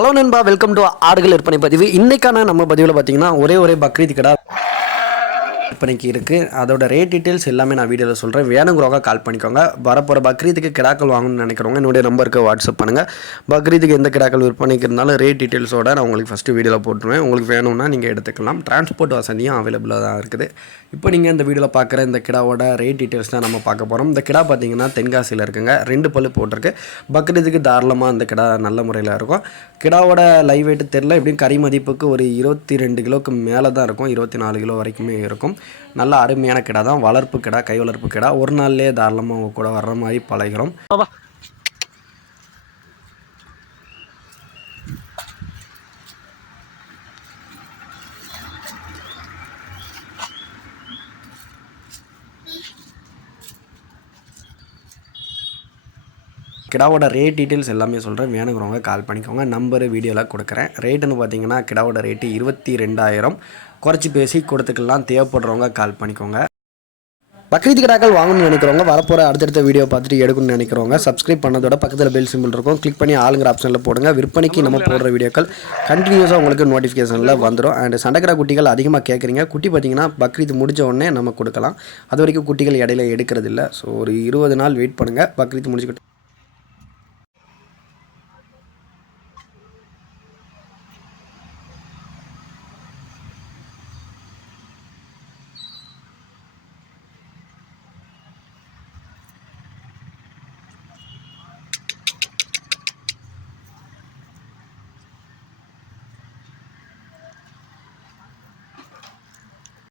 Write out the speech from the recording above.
Hello நண்பா welcome to ஆடுகள் விற்பனை பதிவு. இன்னைக்கான நம்ம பதிவில் பார்த்தீங்கன்னா ஒரே ஒரே பக்ரீத் கடை விற்பனைக்கு இருக்குது அதோட ரேட் டீட்டெயில்ஸ் எல்லாமே நான் வீடியோவில் சொல்கிறேன் வேணுங்கிறவங்க கால் பண்ணிக்கோங்க. வரப்போகிற பக்ரீத்துக்கு கிடாக்கள் வாங்கணும்னு நினைக்கிறவங்க என்னுடைய நம்பருக்கு வாட்ஸ்அப் பண்ணுங்கள் பக்ரீத்துக்கு எந்த கிடாக்கள் விற்பனைக்கு இருந்தாலும் ரேட் டீட்டெயில்ஸோட நான் உங்களுக்கு ஃபஸ்ட்டு வீடியோவில் போட்டுருவேன். உங்களுக்கு வேணும்னா நீங்கள் எடுத்துக்கலாம். டிரான்ஸ்போர்ட் வசதியும் அவைலபிளாக தான் இருக்குது. இப்போ நீங்கள் இந்த வீடியோவில் பார்க்குற இந்த கிடாவோட ரேட் டீட்டெயில்ஸ் தான் நம்ம பார்க்க போகிறோம் இந்த கிடா பார்த்தீங்கன்னா தென்காசியில் இருக்குங்க. ரெண்டு பல்லு போட்டிருக்கு. பக்ரீத்துக்கு தாராளமாக இந்த கிடா நல்ல முறையில் இருக்கும். கிடாவோட லைவ் வெயிட் தெரில எப்படியும் கறி மதிப்புக்கு ஒரு இருபத்தி ரெண்டு கிலோக்கு மேலே தான் இருக்கும். இருபத்தி நாலு கிலோ வரைக்குமே இருக்கும். நல்ல அருமையான கிடா தான் வளர்ப்பு கிடா கை வளர்ப்பு கிடா. ஒரு நாள்லேயே தாராளமாக அவங்க கூட வர்ற மாதிரி பழகிறோம். கிடாவோட ரேட் டீட்டெயில்ஸ் எல்லாமே சொல்கிறேன் வேணுங்கிறவங்க கால் பண்ணிக்கோங்க. நம்பரு வீடியோவில் கொடுக்குறேன். ரேட்டுன்னு பார்த்தீங்கன்னா கிடாவோட ரேட்டு இருபத்தி ரெண்டாயிரம். குறைச்சி பேசி கொடுத்துக்கலாம். தேவைப்படுறவங்க கால் பண்ணிக்கோங்க. பக்ரீத் கிடாக்கள் வாங்கணும்னு நினைக்கிறவங்க வரப்போகிற அடுத்தடுத்த வீடியோ பார்த்துட்டு எடுக்கணும்னு நினைக்கிறவங்க சப்ஸ்கிரைப் பண்ணதோட பக்கத்தில் பெல் சிம்பிள் இருக்கும். கிளிக் பண்ணி ஆளுங்கிற ஆப்ஷனில் போடுங்க. விற்பனைக்கு நம்ம போடுற வீடியோக்கள் கண்டினியூஸாக உங்களுக்கு நோட்டிஃபிகேஷனில் வந்துடும் அண்ட் சண்டைக்கிடா குட்டிகள் அதிகமாக கேட்குறீங்க குட்டி பார்த்தீங்கன்னா பக்ரீத் முடிஞ்ச உடனே நம்ம கொடுக்கலாம். அது வரைக்கும் குட்டிகள் இடையில எடுக்கிறது இல்லை ஸோ ஒரு இருபது நாள் வெயிட் பண்ணுங்கள் பக்ரீத் முடிச்சுக்கிட்டு